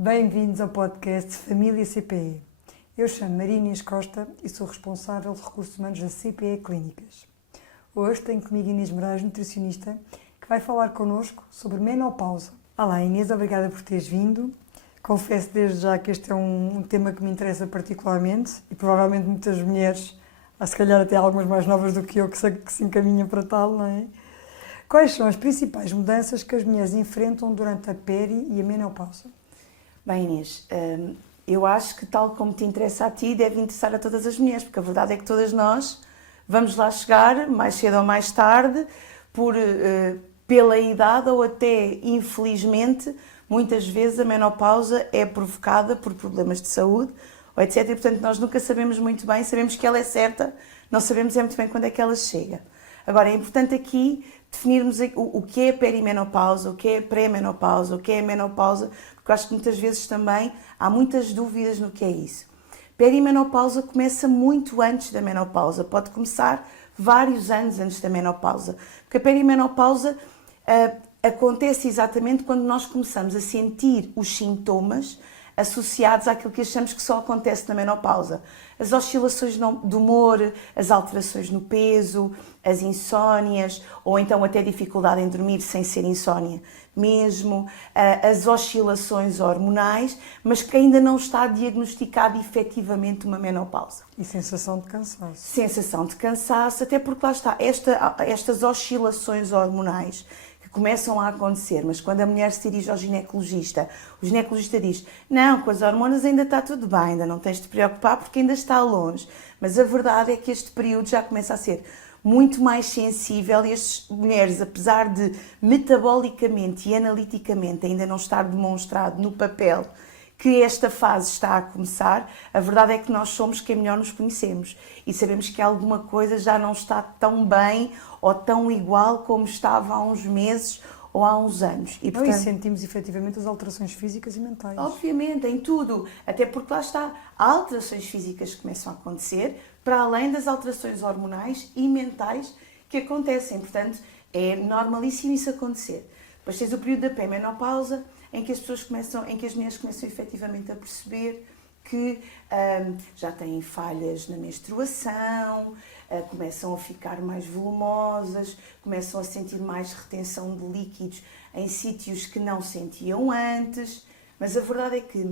Bem-vindos ao podcast Família CPE. Eu chamo Maria Inês Costa e sou responsável de recursos humanos da CPE Clínicas. Hoje tenho comigo Inês Moraes, nutricionista, que vai falar connosco sobre menopausa. Olá Inês, obrigada por teres vindo. Confesso desde já que este é um tema que me interessa particularmente e provavelmente muitas mulheres, se calhar até algumas mais novas do que eu, que se encaminham para tal, não é? Quais são as principais mudanças que as mulheres enfrentam durante a peri e a menopausa? Bem, Inês, eu acho que tal como te interessa a ti, deve interessar a todas as mulheres, porque a verdade é que todas nós vamos lá chegar, mais cedo ou mais tarde, pela idade ou até, infelizmente, muitas vezes a menopausa é provocada por problemas de saúde, ou etc. E, portanto, nós nunca sabemos muito bem, sabemos que ela é certa, não sabemos muito bem quando é que ela chega. Agora, é importante aqui definirmos o que é a perimenopausa, o que é a pré-menopausa, o que é a menopausa, porque eu acho que muitas vezes também há muitas dúvidas no que é isso. Perimenopausa começa muito antes da menopausa, pode começar vários anos antes da menopausa, porque a perimenopausa acontece exatamente quando nós começamos a sentir os sintomas associados àquilo que achamos que só acontece na menopausa. As oscilações do humor, as alterações no peso, as insónias, ou então até dificuldade em dormir sem ser insónia mesmo, as oscilações hormonais, mas que ainda não está diagnosticado efetivamente uma menopausa. E sensação de cansaço. Sensação de cansaço, até porque lá está, estas oscilações hormonais começam a acontecer, mas quando a mulher se dirige ao ginecologista, o ginecologista diz: não, com as hormonas ainda está tudo bem, ainda não tens de te preocupar porque ainda está longe. Mas a verdade é que este período já começa a ser muito mais sensível e as mulheres, apesar de metabolicamente e analiticamente ainda não estar demonstrado no papel que esta fase está a começar, a verdade é que nós somos quem melhor nos conhecemos e sabemos que alguma coisa já não está tão bem ou tão igual como estava há uns meses ou há uns anos. E, portanto, sentimos efetivamente as alterações físicas e mentais. Obviamente, em tudo. Até porque lá está, há alterações físicas que começam a acontecer, para além das alterações hormonais e mentais que acontecem. Portanto, é normalíssimo isso acontecer. Depois tens o período da pré-menopausa, em que as mulheres começam efetivamente a perceber que já têm falhas na menstruação, começam a ficar mais volumosas, começam a sentir mais retenção de líquidos em sítios que não sentiam antes. Mas a verdade é que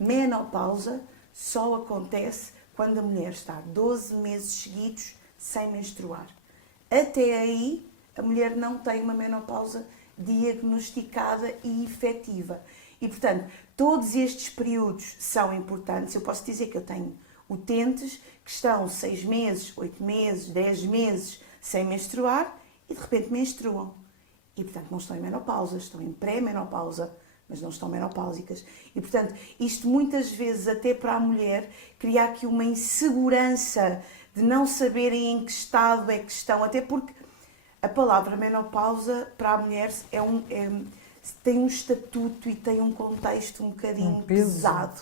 menopausa só acontece quando a mulher está 12 meses seguidos sem menstruar. Até aí, a mulher não tem uma menopausa diagnosticada e efetiva. E, portanto, todos estes períodos são importantes. Eu posso dizer que eu tenho utentes que estão 6 meses, 8 meses, 10 meses sem menstruar e, de repente, menstruam. E, portanto, não estão em menopausa, estão em pré-menopausa, mas não estão menopáusicas. E, portanto, isto muitas vezes, até para a mulher, cria aqui uma insegurança de não saberem em que estado é que estão, até porque a palavra menopausa para a mulher tem um estatuto e tem um contexto um bocadinho pesado,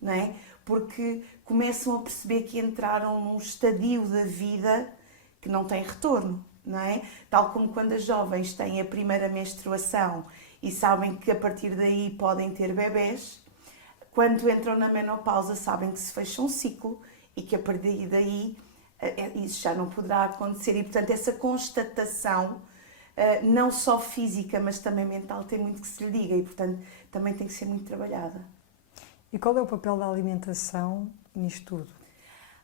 não é? Porque começam a perceber que entraram num estadio da vida que não tem retorno, não é? Tal como quando as jovens têm a primeira menstruação e sabem que a partir daí podem ter bebés, quando entram na menopausa sabem que se fecha um ciclo e que a partir daí isso já não poderá acontecer. E, portanto, essa constatação, não só física, mas também mental, tem muito que se lhe diga e, portanto, também tem que ser muito trabalhada. E qual é o papel da alimentação nisto tudo?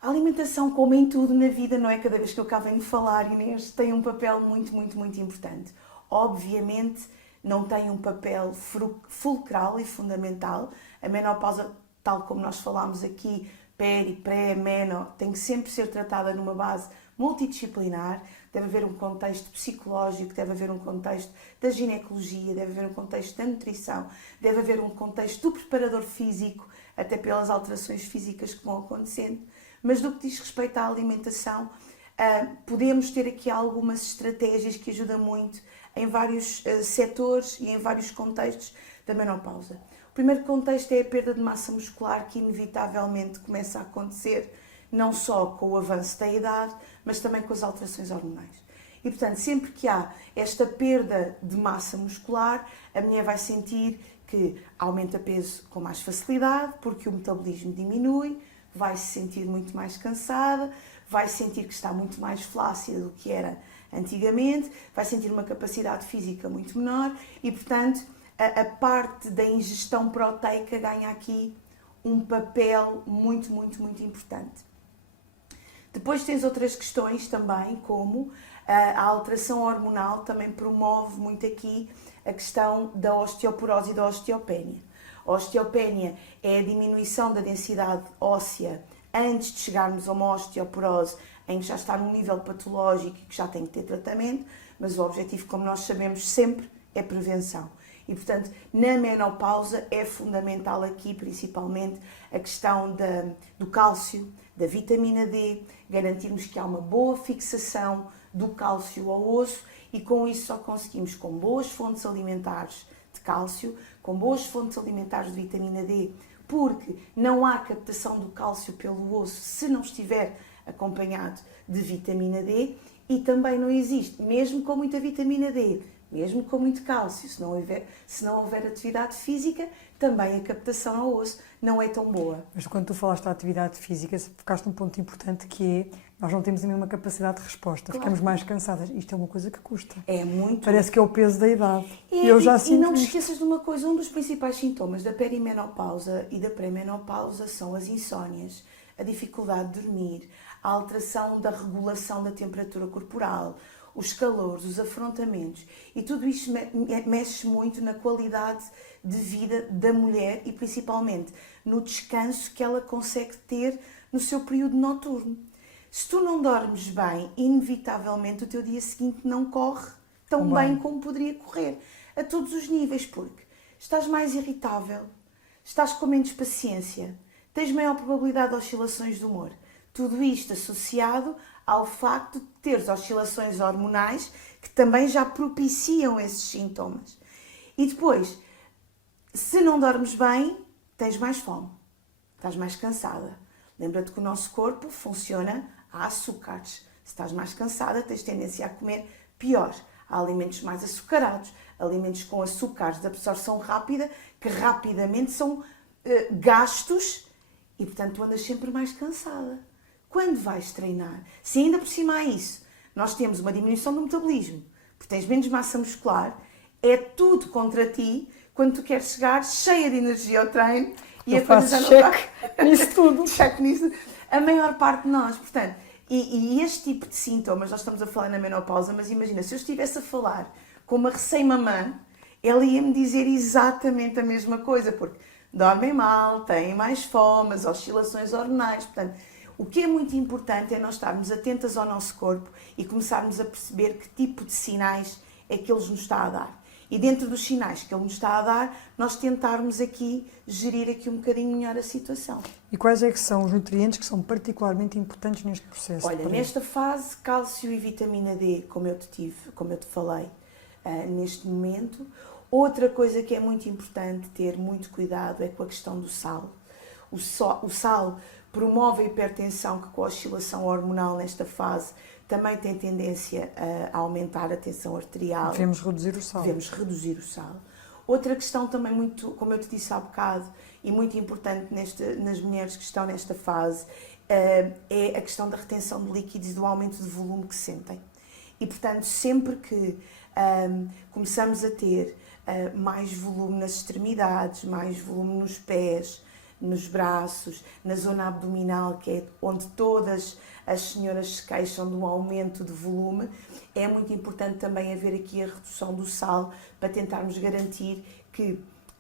A alimentação, como em tudo na vida, não é? Cada vez que eu cá venho falar, Inês, tem um papel muito, muito, muito importante. Obviamente, não tem um papel fulcral e fundamental. A menopausa, tal como nós falámos aqui, peri, pré, meno, tem que sempre ser tratada numa base multidisciplinar, deve haver um contexto psicológico, deve haver um contexto da ginecologia, deve haver um contexto da nutrição, deve haver um contexto do preparador físico, até pelas alterações físicas que vão acontecendo. Mas do que diz respeito à alimentação, podemos ter aqui algumas estratégias que ajudam muito em vários setores e em vários contextos da menopausa. O primeiro contexto é a perda de massa muscular, que inevitavelmente começa a acontecer não só com o avanço da idade, mas também com as alterações hormonais. E, portanto, sempre que há esta perda de massa muscular, a mulher vai sentir que aumenta peso com mais facilidade, porque o metabolismo diminui, vai se sentir muito mais cansada, vai sentir que está muito mais flácida do que era antigamente, vai sentir uma capacidade física muito menor e, portanto, a parte da ingestão proteica ganha aqui um papel muito, muito, muito importante. Depois tens outras questões também, como a alteração hormonal também promove muito aqui a questão da osteoporose e da osteopénia. A osteopénia é a diminuição da densidade óssea antes de chegarmos a uma osteoporose em que já está num nível patológico e que já tem que ter tratamento, mas o objetivo, como nós sabemos sempre, é prevenção. E, portanto, na menopausa é fundamental aqui, principalmente, a questão do cálcio, da vitamina D, garantirmos que há uma boa fixação do cálcio ao osso e com isso só conseguimos, com boas fontes alimentares de cálcio, com boas fontes alimentares de vitamina D, porque não há captação do cálcio pelo osso se não estiver acompanhado de vitamina D e também não existe, mesmo com muita vitamina D, mesmo com muito cálcio, se não houver atividade física, também a captação ao osso não é tão boa. Mas quando tu falaste da atividade física, focaste num ponto importante que é, nós não temos a mesma capacidade de resposta, Claro. ficamos mais cansadas. Isto é uma coisa que custa. É muito. Parece que é o peso da idade. E não te esqueças de uma coisa, um dos principais sintomas da perimenopausa e da pré-menopausa são as insónias, a dificuldade de dormir, a alteração da regulação da temperatura corporal, os calores, os afrontamentos, e tudo isto mexe muito na qualidade de vida da mulher e principalmente no descanso que ela consegue ter no seu período noturno. Se tu não dormes bem, inevitavelmente o teu dia seguinte não corre tão bem como poderia correr, a todos os níveis, porque estás mais irritável, estás com menos paciência, tens maior probabilidade de oscilações de humor. Tudo isto associado ao facto de teres oscilações hormonais que também já propiciam esses sintomas. E depois, se não dormes bem, tens mais fome, estás mais cansada. Lembra-te que o nosso corpo funciona a açúcares. Se estás mais cansada, tens tendência a comer pior. Há alimentos mais açucarados, alimentos com açúcares de absorção rápida, que rapidamente são gastos e, portanto, tu andas sempre mais cansada. Quando vais treinar, se ainda por cima há isso, nós temos uma diminuição do metabolismo, porque tens menos massa muscular, é tudo contra ti quando tu queres chegar cheia de energia ao treino e eu faço cheque nisso tudo. Cheque nisso. A maior parte de nós, portanto, e este tipo de sintomas, nós estamos a falar na menopausa, mas imagina, se eu estivesse a falar com uma recém-mamã, ela ia-me dizer exatamente a mesma coisa, porque dormem mal, têm mais fome, as oscilações hormonais, portanto, o que é muito importante é nós estarmos atentas ao nosso corpo e começarmos a perceber que tipo de sinais é que ele nos está a dar. E dentro dos sinais que ele nos está a dar, nós tentarmos aqui gerir aqui um bocadinho melhor a situação. E quais é que são os nutrientes que são particularmente importantes neste processo? Olha, nesta fase, cálcio e vitamina D, como eu te falei neste momento. Outra coisa que é muito importante ter muito cuidado é com a questão do sal. O sal promove a hipertensão, que com a oscilação hormonal nesta fase também tem tendência a aumentar a tensão arterial. Devemos reduzir o sal. Devemos reduzir o sal. Outra questão também muito, como eu te disse há bocado, e muito importante nas mulheres que estão nesta fase, é a questão da retenção de líquidos e do aumento de volume que sentem. E, portanto, sempre que começamos a ter mais volume nas extremidades, mais volume nos pés, nos braços, na zona abdominal, que é onde todas as senhoras se queixam de um aumento de volume, é muito importante também haver aqui a redução do sal para tentarmos garantir que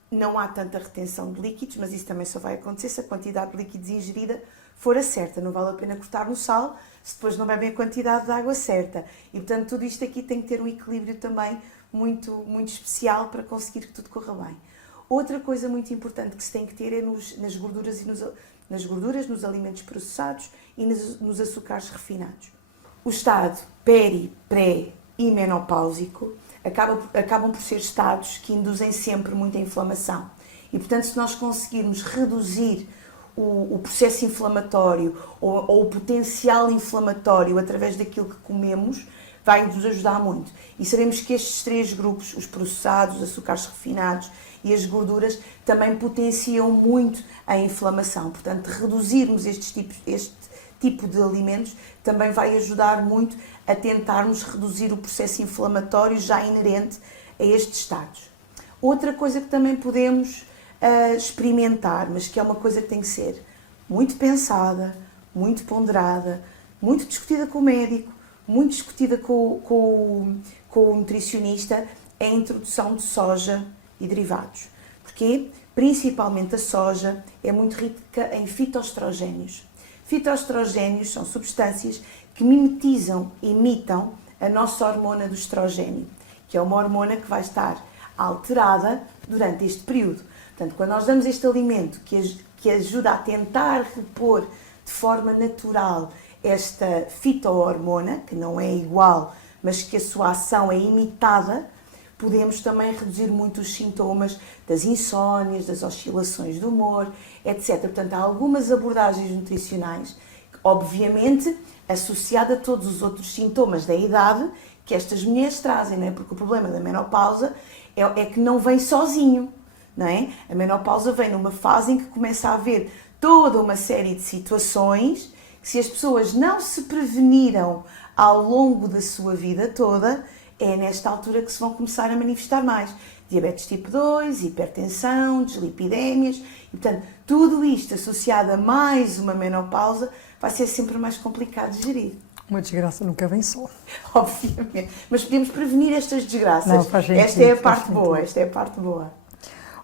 não há tanta retenção de líquidos, mas isso também só vai acontecer se a quantidade de líquidos ingerida for a certa. Não vale a pena cortar no sal se depois não bebem a quantidade de água certa. E, portanto, tudo isto aqui tem que ter um equilíbrio também muito, muito especial para conseguir que tudo corra bem. Outra coisa muito importante que se tem que ter é nas gorduras, nos alimentos processados e nos açúcares refinados. O estado peri, pré e menopáusico acabam por ser estados que induzem sempre muita inflamação. E, portanto, se nós conseguirmos reduzir o processo inflamatório ou o potencial inflamatório através daquilo que comemos, vai nos ajudar muito. E sabemos que estes 3 grupos, os processados, os açúcares refinados e as gorduras, também potenciam muito a inflamação. Portanto, reduzirmos este tipo de alimentos também vai ajudar muito a tentarmos reduzir o processo inflamatório já inerente a estes estados. Outra coisa que também podemos experimentar, mas que é uma coisa que tem que ser muito pensada, muito ponderada, muito discutida com o médico, muito discutida com o nutricionista, é a introdução de soja e derivados. Porquê? Principalmente a soja é muito rica em fitoestrogénios. Fitoestrogénios são substâncias que imitam a nossa hormona do estrogênio, que é uma hormona que vai estar alterada durante este período. Portanto, quando nós damos este alimento que ajuda a tentar repor de forma natural esta fitohormona, que não é igual, mas que a sua ação é imitada, podemos também reduzir muito os sintomas das insónias, das oscilações do humor, etc. Portanto, há algumas abordagens nutricionais, obviamente associada a todos os outros sintomas da idade que estas mulheres trazem, não é? Porque o problema da menopausa é que não vem sozinho, não é? A menopausa vem numa fase em que começa a haver toda uma série de situações que, se as pessoas não se preveniram ao longo da sua vida toda, é nesta altura que se vão começar a manifestar mais. Diabetes tipo 2, hipertensão, deslipidémias, e portanto, tudo isto associado a mais uma menopausa vai ser sempre mais complicado de gerir. Uma desgraça nunca vem só. Obviamente. Mas podemos prevenir estas desgraças. Não, faz sentido, esta é a faz parte sentido. boa, esta é a parte boa.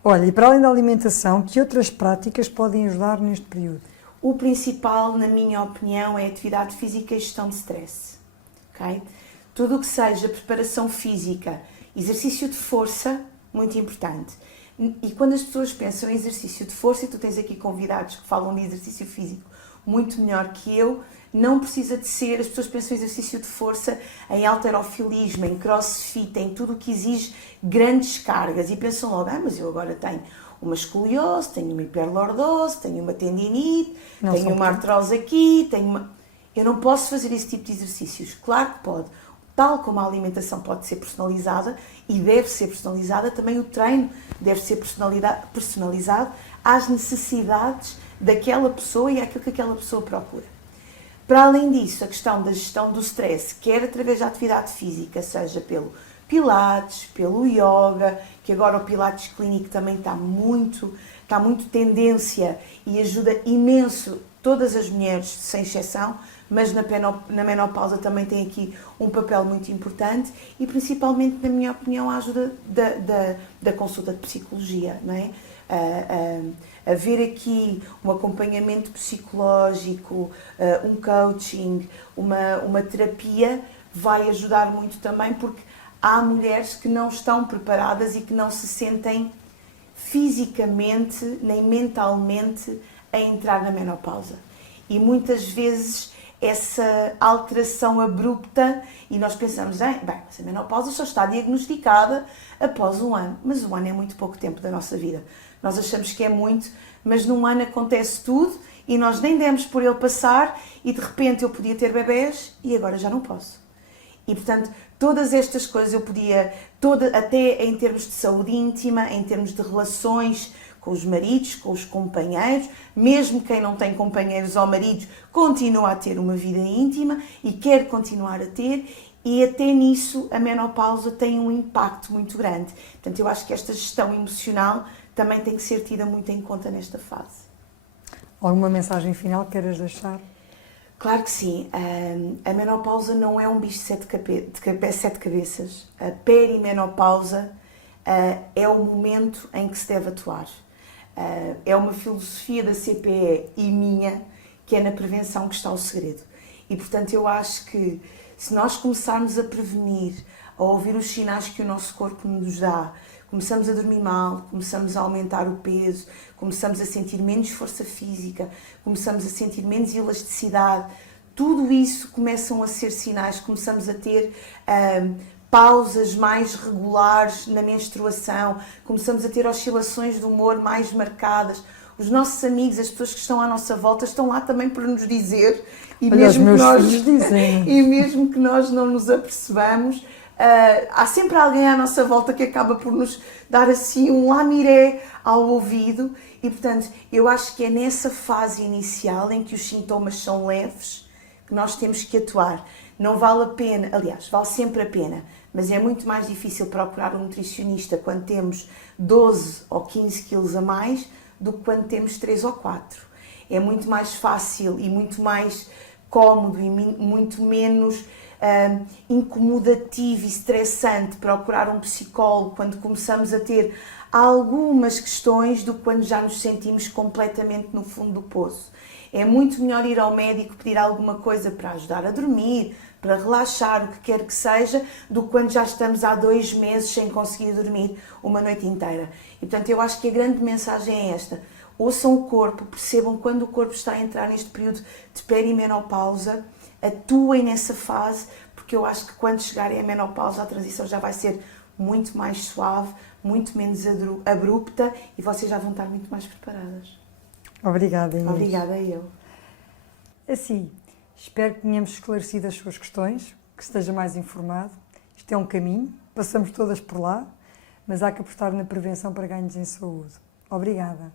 Olha, e para além da alimentação, que outras práticas podem ajudar neste período? O principal, na minha opinião, é a atividade física e gestão de stress. Okay? Tudo o que seja preparação física, exercício de força, muito importante. E quando as pessoas pensam em exercício de força, e tu tens aqui convidados que falam de exercício físico muito melhor que eu, não precisa de ser, as pessoas pensam em exercício de força, em halterofilismo, em crossfit, em tudo o que exige grandes cargas, e pensam logo, mas eu agora tenho uma escoliose, tenho uma hiperlordose, tenho uma tendinite, tenho uma artrose aqui, eu não posso fazer esse tipo de exercícios. Claro que pode. Tal como a alimentação pode ser personalizada e deve ser personalizada, também o treino deve ser personalizado às necessidades daquela pessoa e àquilo que aquela pessoa procura. Para além disso, a questão da gestão do stress, quer através da atividade física, seja pelo Pilates, pelo Yoga, que agora o Pilates clínico também está muito tendência e ajuda imenso todas as mulheres, sem exceção, mas na menopausa também tem aqui um papel muito importante e principalmente, na minha opinião, a ajuda da consulta de psicologia, não é? Haver aqui um acompanhamento psicológico, um coaching, uma terapia, vai ajudar muito também, porque há mulheres que não estão preparadas e que não se sentem fisicamente nem mentalmente a entrar na menopausa. E muitas vezes essa alteração abrupta, e nós pensamos, mas a menopausa só está diagnosticada após 1 ano, mas 1 ano é muito pouco tempo da nossa vida. Nós achamos que é muito, mas num ano acontece tudo e nós nem demos por ele passar e de repente eu podia ter bebés e agora já não posso. E portanto, todas estas coisas eu podia, até em termos de saúde íntima, em termos de relações com os maridos, com os companheiros, mesmo quem não tem companheiros ou maridos, continua a ter uma vida íntima e quer continuar a ter, e até nisso a menopausa tem um impacto muito grande. Portanto, eu acho que esta gestão emocional também tem que ser tida muito em conta nesta fase. Alguma mensagem final que queiras deixar? Claro que sim. A menopausa não é um bicho de 7 cabeças. A perimenopausa é o momento em que se deve atuar. É uma filosofia da CPE e minha, que é na prevenção que está o segredo. E, portanto, eu acho que se nós começarmos a prevenir, a ouvir os sinais que o nosso corpo nos dá, começamos a dormir mal, começamos a aumentar o peso, começamos a sentir menos força física, começamos a sentir menos elasticidade, tudo isso começam a ser sinais, começamos a ter pausas mais regulares na menstruação, começamos a ter oscilações de humor mais marcadas, os nossos amigos, as pessoas que estão à nossa volta estão lá também para nos dizer, e Olha, os meus nós, filhos dizem. e mesmo que nós não nos apercebamos, há sempre alguém à nossa volta que acaba por nos dar assim um lamiré ao ouvido e, portanto, eu acho que é nessa fase inicial em que os sintomas são leves que nós temos que atuar. Não vale a pena, aliás, vale sempre a pena, mas é muito mais difícil procurar um nutricionista quando temos 12 ou 15 quilos a mais do que quando temos 3 ou 4. É muito mais fácil e muito mais cómodo e muito menos incomodativo e estressante procurar um psicólogo quando começamos a ter algumas questões do que quando já nos sentimos completamente no fundo do poço. É muito melhor ir ao médico pedir alguma coisa para ajudar a dormir, para relaxar, o que quer que seja, do que quando já estamos há 2 meses sem conseguir dormir uma noite inteira. E, portanto, eu acho que a grande mensagem é esta. Ouçam o corpo, percebam quando o corpo está a entrar neste período de perimenopausa, atuem nessa fase, porque eu acho que quando chegarem à menopausa a transição já vai ser muito mais suave, muito menos abrupta e vocês já vão estar muito mais preparadas. Obrigada, Inês. Obrigada a eu. Assim, espero que tenhamos esclarecido as suas questões, que esteja mais informado. Isto é um caminho, passamos todas por lá, mas há que apostar na prevenção para ganhos em saúde. Obrigada.